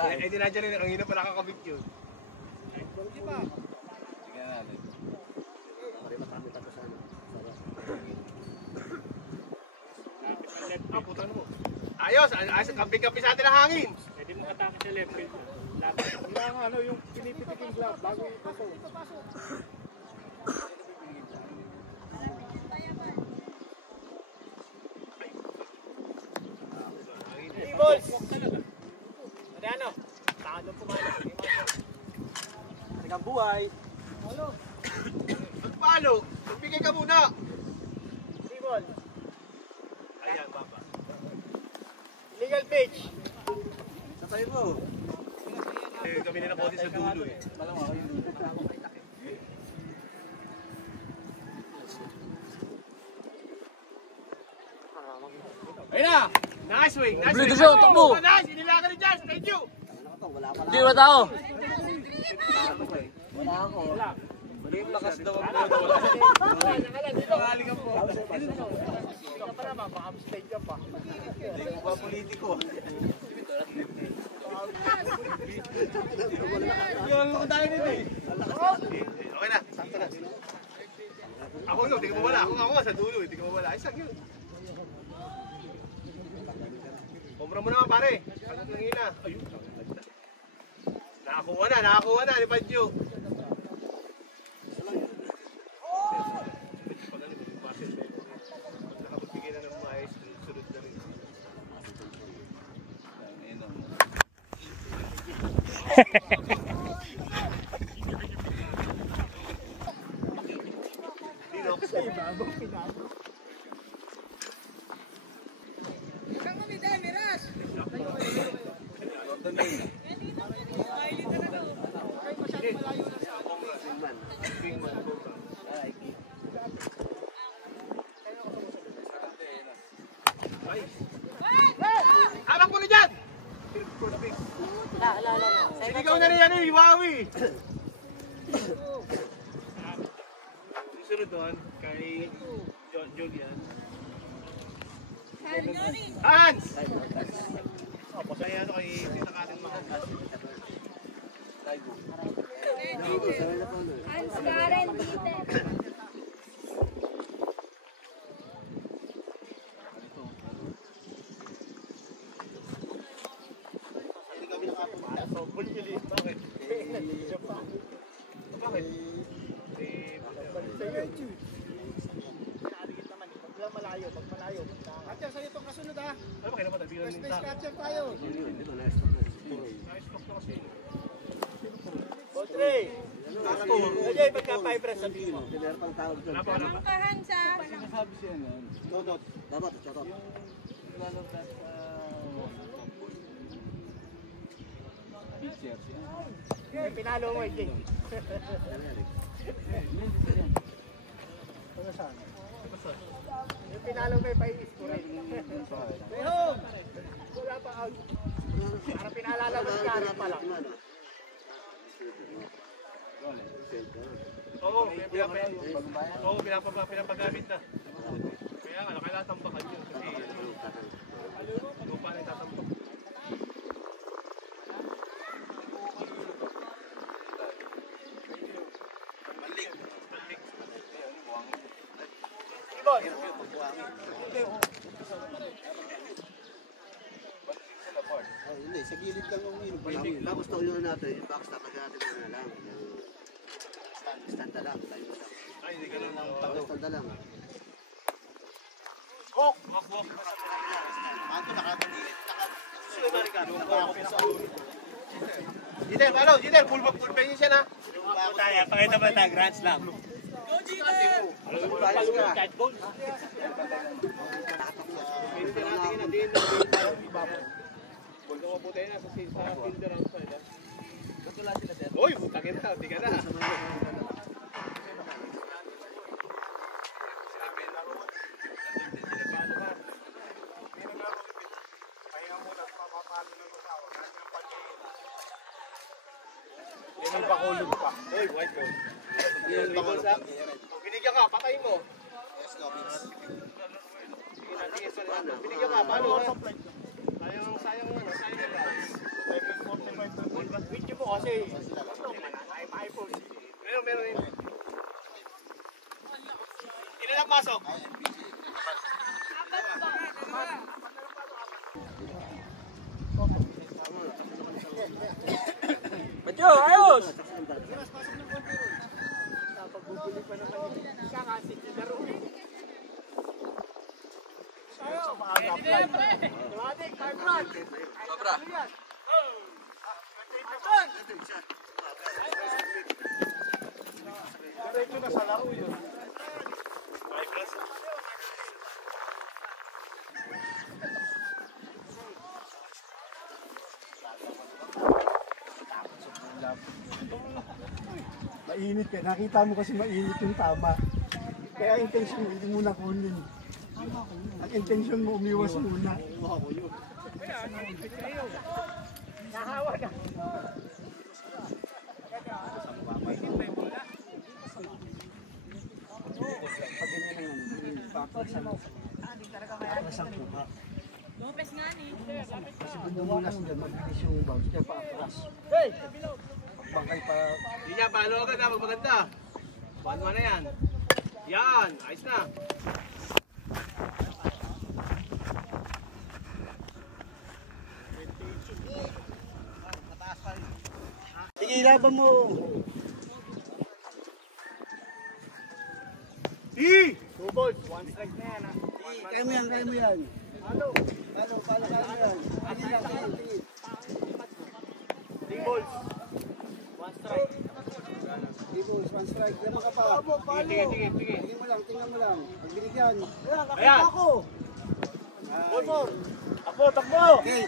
Eh, di nandiyan rin. Ang hina pa nakakabit yun. Hindi pa. Tingnan natin. Ah, puta mo. Ayos! Ayos! Kamping-kampi sa atin ang hangin! Pwede mo katapos sa left field. Wala nga ano yung pinipitik yung glove bago yung paso. Balls! Ano? Takot pumalo. Ang buhay. Magpalo! Magbigay ka muna! Ball. Ayan, baba. Legal pitch. Sakay mo. Eh, kami na nakote sa dulo eh. Ayun na! Nice swing! Nice swing! Takbo! Nice! Inilaga ni Jazz! Thank you! Hindi ba tao? Wala ako. Mali yung lakas daw ang Nakaling ang po. Ikaw pa naman, baka mistake ka pa. Hindi ko ba politiko? Yun, ang tayo nito eh. Okay na, sakto na. Ako no, di ka mawala. Ako sa dulo eh, di ka mawala. Ay, sak yun. Kumpra mo naman pare. Pagod ng ina. Ayun. Nakakuha na ni Padyo. Nakapagbigay na ng maayos, sunod na rin. Anak mo na dyan! Sinigaw na rin yan eh, Wawi! Susunod doon, kay Julian. Hans! Pasaya ano kay Tita Karen Mahal. Hans Karen dito. Bakit? Bakit? Pag malayo. At yan, sa'yo itong kasunod ha. Ano ba kayo naman? Bigyan First ng base tao. catcher tayo. Nice talk na kasi. Ball 3. Ajay, pagka 5 press sabihin mo. Wala pa. Ang ka Hans ah. Dapat. Pinalo mo, AJ. Yung pinalo mo, pa-iis ko rin. May home! Wala pa out. Para pinalala mo si Karen pa lang. Oo, pinapagamit na. Kaya nga, kailangan tampakan yun. Kasi, ano pa rin tatampak. Ibon! Hindi, sa gilid lang ng uminom. Tapos tayo natin, yung box na natin na lang. Stand na lang, tayo na lang. Ay, hindi ka lang ng Stand na lang. Walk! Manto nakakagilid. Susunod na rin ka. Jiter, paano? Jiter, full pension siya na. Pakita ba tayo, Grand Slam? Kahit goal. Pinitin natin na din. Huwag ka mabuti na sa fielder outside. Uy, butangin na. Hindi ka na. Yan ang bakulog pa. Uy, white ball. Yan ang bakulog pa. Binigyan ka, patay mo. Yes, Gobins. Sige, sorry. Binigyan ka, paano? Sayang ano, sayang yung guys. 5.45. Video mo kasi. iPhone. Meron yun. Ilan ang pasok? Badyo, ayos! Pagbubuli pa naman yung isa kasi laro eh. Sayo! Tumatik, my brad! Sobra. Diretso na sa laro yun. Mainit ka. Nakita mo kasi mainit yung tama. Kaya intention mo, hindi mo na kunin. Ang intention mo, umiwas muna. Nahawa na. Lopez nga ni. Kasi bumunas dyan, mabilis yung bounce. Kaya pa-atras. Bangkay pa. Hindi niya, paano agad ha, magmaganda. Paano na yan? Yan, ayos na. Sige, ilaban mo. Two balls, one strike na yan ha. Kaya mo yan, kaya mo yan. Ano? Paano mo yan? Sige lang, sige. Three balls. One strike. Sige, boss, one strike. Yan mga pa. Sige. Tingnan mo lang. Pag binigyan. Ayan. Takbo! Okay.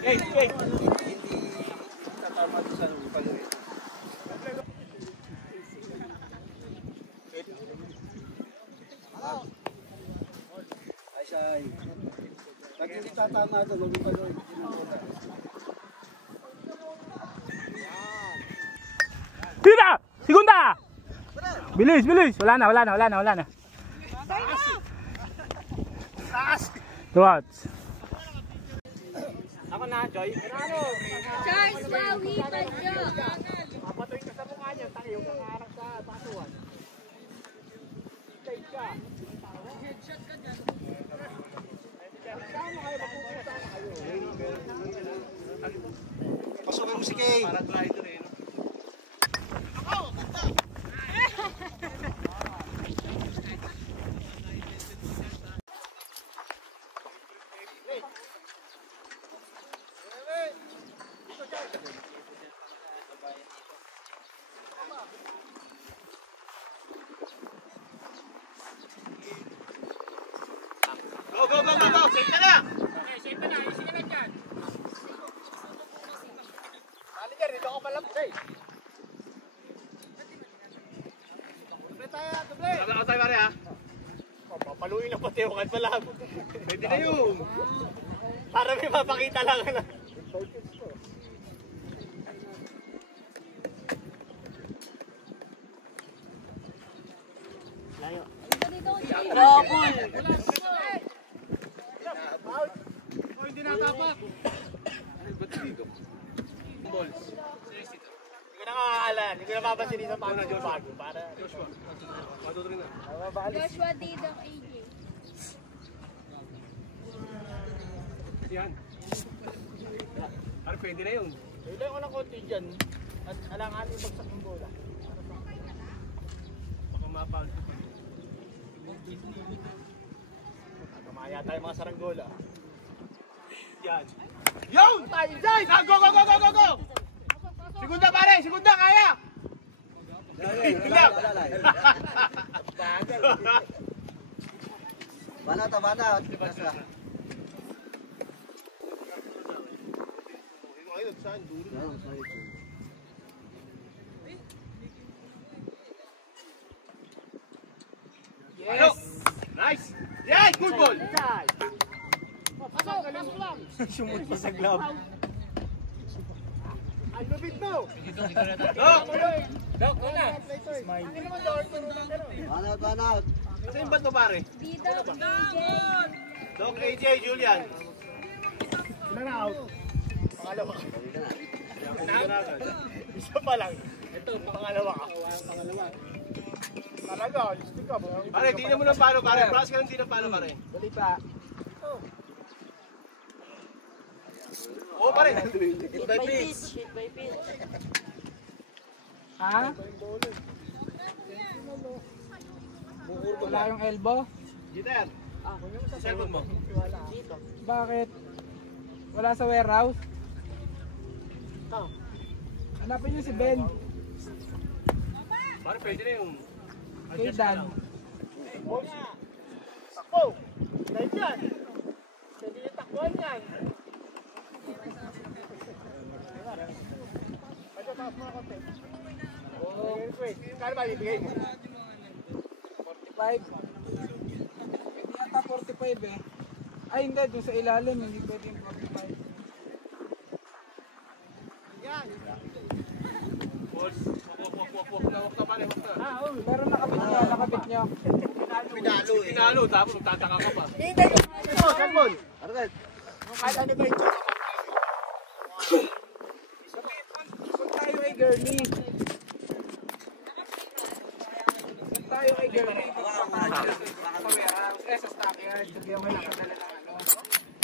Okay. Hindi tatama sa paluin. Ay. Pag hindi tatama ito, huwag mo paluin. Tira! Segunda! Bilis! Wala na. Tuwats. Ako na, Joy. Ano? Charles Wawi Badyo. Papatuin ka sa mukha niya. Tayo ka harap sa batuan. Take ka. Headshot ka dyan. Pasukin mo si Kay. Para rider eh. Go! Safe ka na! Manager, dito ako pala. Hey! Sabi ako tayo pare ha. Papaluin na pati yung pala. Pwede na yun. Para may mapakita lang na. Hindi natapak. Ba't dito? Balls. Hindi ko na kakaalan. Hindi ko na mapasin sa bago. Para Joshua. Matutuloy na. Joshua Didong AJ. Yan. Pare pwede na yun. ilan ko ng konti dyan. At alangan yung bagsak ng bola. Baka mapaul. Tumaya tayo mga saranggola. Yan. Yun! Tayo dyan! Go! Segunda pare! Segunda kaya! Ilang! Bana. Yes! Nice! Yan! Good ball! Pasok lang! Sumut pa sa glove. Ang lupit mo! Dok! Ano naman daw? Banat. Kasi yung bato pare? Didong AJ. Doc AJ, Julian. Ilan na out? Pangalawa. Isa pa lang. Ito, pangalawa ka. Talaga, gusto ka. Pare, di na mo ng palo, pare. Press ka lang di ng palo, pare. Dali pa. Oo, pare. Hit by pitch. Ha? Wala yung elbow? Gitar. Cellphone mo. Bakit? Wala sa warehouse? Hanapin niyo si Ben. Pare, pwede na yung... Kay Dan. Takbo! Dahil yan! Pwede yung takbuhan yan! Pwede taas mo na konti. Oo. Kano ba ibigay mo? 45. Pwede yata 45 eh. Ay hindi, dun sa ilalim hindi pwede yung 45. Yan! Balls. Wak na, pare. Wak na. Pero nakabit nyo. Pinalo, tapos magtataka ka pa. Cellphone! Kahit ano ba ito? Kung tayo ay girly. Kung tayo ay girly. Sa warehouse, sa stockyard. Sabi ako nakadala ng ano.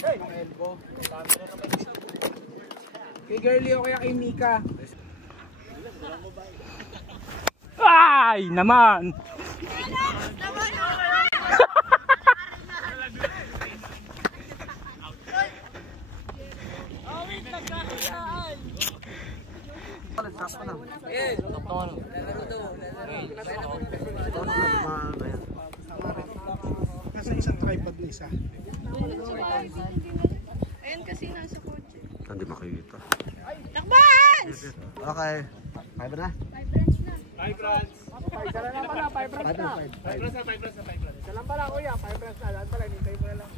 Yung elbow. Kay girly o kaya kay Mika. Ay, naman. Nasa isang tripod na isa. Ayun kasi nasa kotse. Hindi makikita. Takban! Okay. Kaya ba na? Five runs. Isa lang naman na, 5 runs na. 5 runs na. Isa lang pala kuya, 5 runs na. Lahat pala, nintay mo na lang.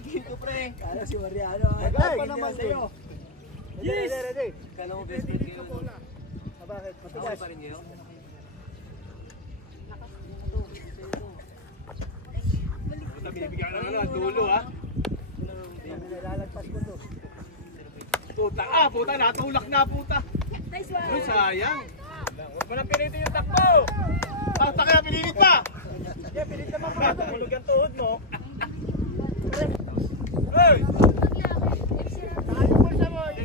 Dito pre. Kala si Mariano. Naglag pa naman sa'yo. Yes! Kala mo best friend kayo. Bakit? Matigas. Pa rin kayo? Binibigyan na lang, dulo ha. Nilalagpas ko to. Puta, natulak na puta. Nice one. Ay, sayang. Huwag mo nang pilitin yung takbo. Taka na, pinilit pa. Yeah, pilit naman pa ito. Hulog ang tuhod mo. Hey! Saan yung pulsa mo? Wala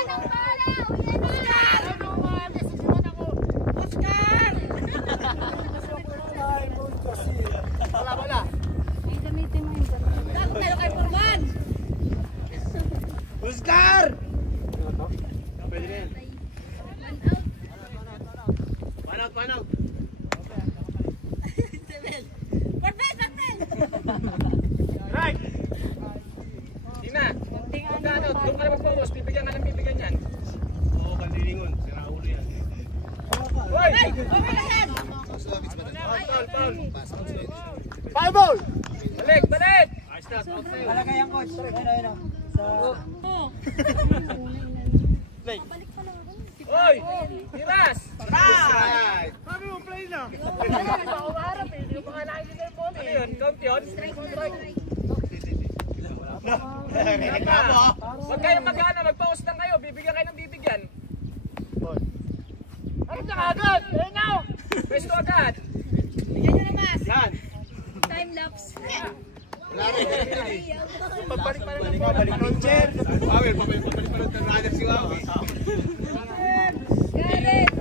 nang bala! Wala. Ay, gamitin mo yung gano'n. Pero kay Purman! Oscar! Pwede na yan. One out. One out. Right! Tina! Magkano? Doon ka na mag-focus. Bibigyan ka ng bibigyan yan. Oo, kandilingon. Sira ulo yan. Hoy! Foul! Foul ball! Balik! Ayos na, out sa'yo. Malagay ang coach. Ayun. Hoy! Tiras! Right. Sabi mo, play na! Umarap eh. Hindi mo pa kailangan nila yung ball eh. Ano yun? Count yun? Huwag kayong mag-ano. Mag-post lang kayo. Bibigyan kayo ng bibigyan. Ano na agad? Ayun na! Pwesto agad! Bigyan nyo na mas. Yan. Time lapse. Pagbalik pa rin ng ball. Pinoncher! Pawel, pabalik pa ng runner si Wawi. Gareth!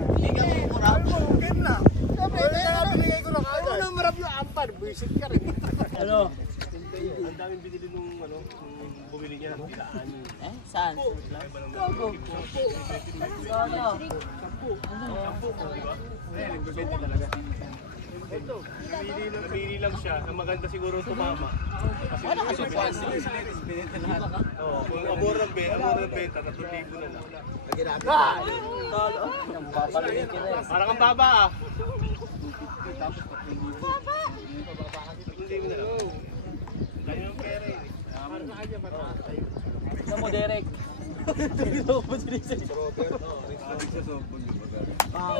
Okay na. Sabi na binigay ko na agad. Ano na marap yung ampan? Buisit ka rin. Ano? Ang daming binili nung bumili niya ng tilaan. Saan? Nagbebenta talaga. Namili lang siya. Ang maganda siguro tumama. Wala kasi oo, kung amor ng benta, 3,000 na lang. Parang ang baba ah. Baba! 3,000 na lang. Kaya yung pera eh. Tignan mo, Derek.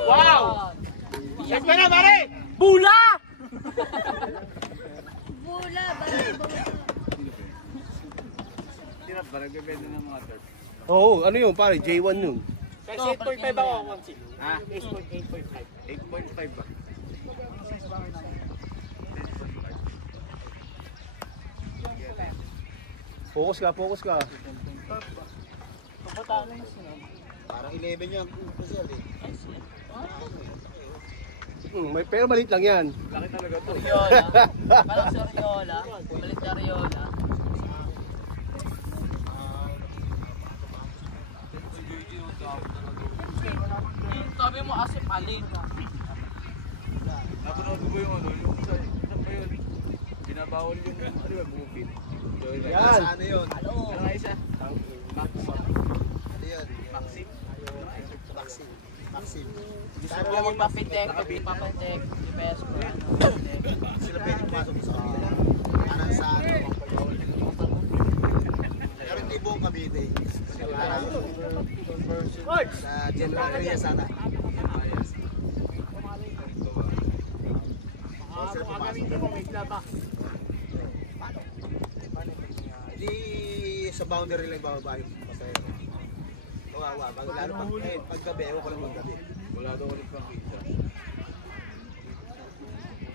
Wow! Yes ka na, pare! Bula! Bula, bala. Oo, ano yun pare? J1 yun. Kasi 8.5 ako ang Ha? 8.5. 8.5 ba? Focus ka, focus ka. Parang 11 yung kusel eh. May, pero maliit lang yan. Riola. Parang sa Riola. Malit na Riola. Sabi mo asip alin. Napanood ko yung ano, yung isa pa yun. Binabawal yung, ano ba, bukid. Yan! Ano yun? Ano? Ano nga isa? Ano yun? Maxim. Maxim. Maxim. Gusto mo magpapitek, papitek, DPS ko. Sila pwede pumasok sa kabila. Parang sa ano? Pero hindi buong Cavite. Parang sa General Area sana. Sila pumasok. Hindi sa boundary lang bababa yung pasahero. Kawawa, lalo pag gabi, ewan ko lang pag gabi. Wala daw ulit pang pizza.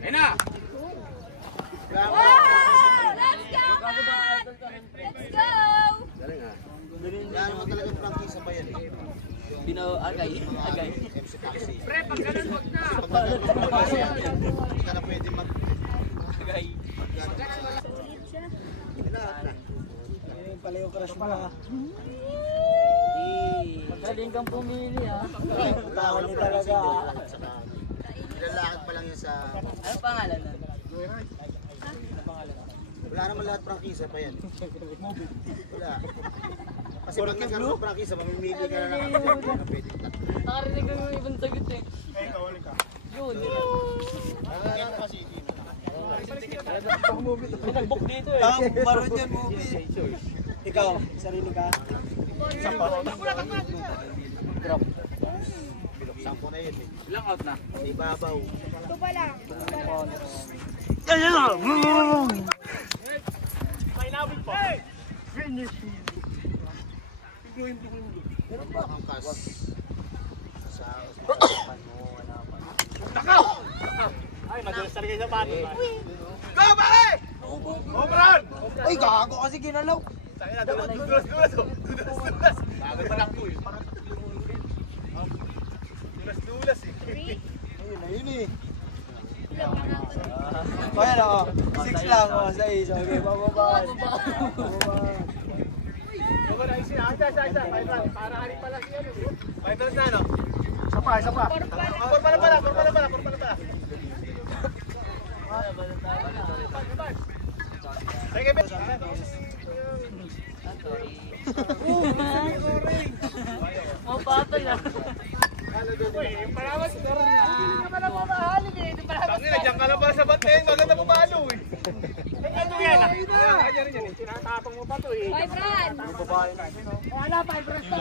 Ayun na! Wow! Let's go, man! Let's go! Galing ha. Wala naman talagang prangkisa pa yan eh. Agay. MC Taxi. Pre, pag ganun wag na! Pag nagpapapasa yan, hindi ka na pwede mag... Agay. Ayun pala yung crush mo ha. Magaling kang pumili ha. Tao niya talaga. Lalakad pa lang yan sa... Ano pangalan nun? Wala naman lahat prangkisa pa yan. Wala. Kasi pag nagkaroon ng prangkisa, mamimili ka na lang ako. Hindi ka pwede. Nakarinig ko yung ibang sagot eh. Yun. May nag-book dito eh. Maroon yan movie. Ikaw, sarili ka. Sampo na yun eh. Ilang out na? Sa ibabaw. Ito pa lang. Meron ba kang kas? Sa pan mo, wala pa. Ay, madalas talaga sa pato. Go, pare! Obran! Uy, gago kasi ginalaw. Dulas! Bagay pa lang po eh. Dulas eh. Ayun na yun eh. Ilang mga O yan ako. 6 lang o sa isa. Okay, bababa. Isa. Para harin pala siya. 5 minutes na, no? Isa pa. Por pala. Sige, Ben. Oh, pato yan. Tangina, diyan ka lang ba sa batin? Maganda mo ba ano eh? Ano yan ah? Ayan rin yan eh. Tinatapang mo pa to eh. Bye, Fran! Wala pa, ibras to.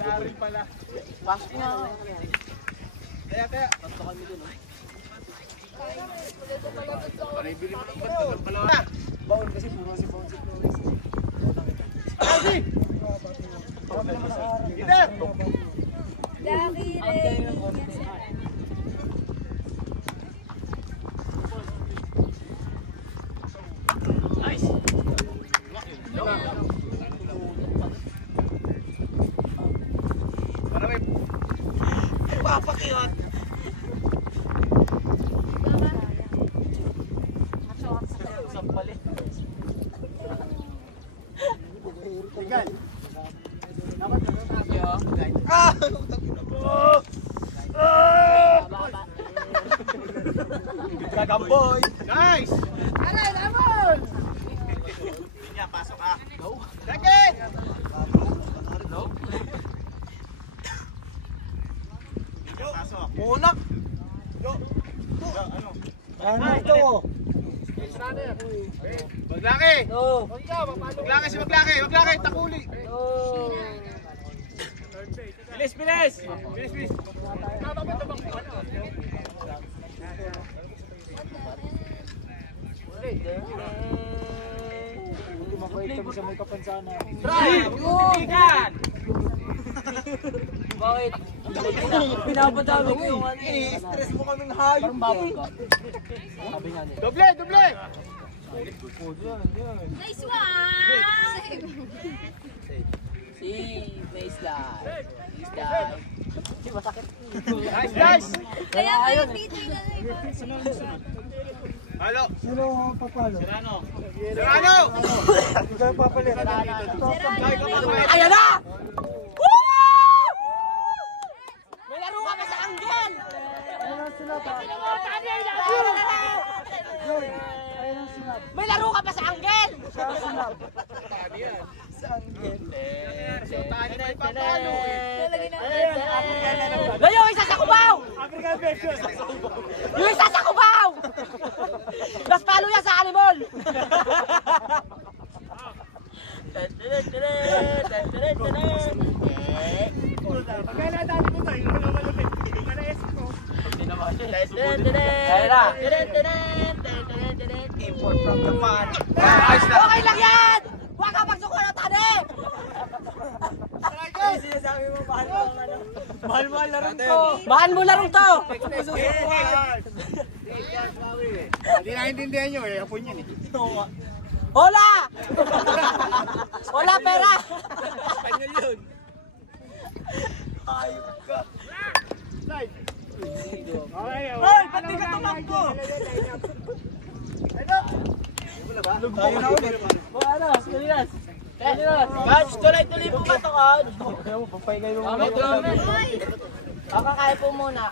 Lari pala. Pasok na. Kaya. Panibili mo ng bato ng palawa. Baon kasi puro si Baon si Flores. Kasi! Gider! Lucky Ray! Nice. Para may Papakiyot. Sampalit. Tigay. Yo. Gagamboy. nice! Aray, lamon! Niya, pasok ah. Go! Second! Niya, pasok. Unak. Go! Ano? Ano ito? Runner. Maglaki! No. Maglaki si Maglaki! Maglaki! Takuli! No. Bilis! Bilis! Bilis! Bilis! Mabait kami sa may kapansana. Ikan! Bakit? Pinapadami ko yung ano. Stress mo kaming hayop. Parang babag ka. Sabi nga niya. Doble! Doble! Nice one! Si Baseline. Baseline. Si masakit. Nice! Nice! Kaya kayo dito yung ano ito. Halo! Sino ang papalo? Serrano! Ikaw ang papalit. Ayan na! May laro ka pa sa anggel! Ayun ang sinap ha. Ayun ang sinap. May laro ka pa sa anggel! Siya ang sinap. Tayo na ipapalo! Layo, isa sa kubaw! Yung isa sa kubaw! Mas palo yan sa animal! Import from Japan. Okay lang yan! Huwag ka magsuko ng tani! Sinasabi mo, mahal mo ang ano? Mahal mo ang larong to! Mahal mo larong to! Hindi naintindihan nyo eh. Hapon yan eh. Hola! Hola, pera! Kanya yun. Hoy, ba't di ka tumakbo? Ano? Salinas! Coach, tuloy-tuloy po ba ito, Coach? Kakakain po muna.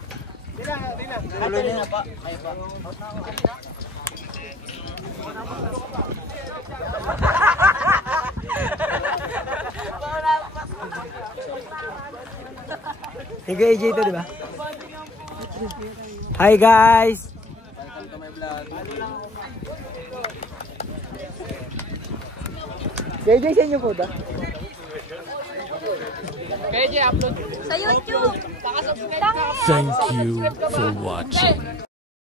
Tuloy na pa. Kayo pa. Tiga AJ ito, di ba? Hi guys! Welcome to my vlog. AJ sa inyo po ba? Sa YouTube! Thank you for watching.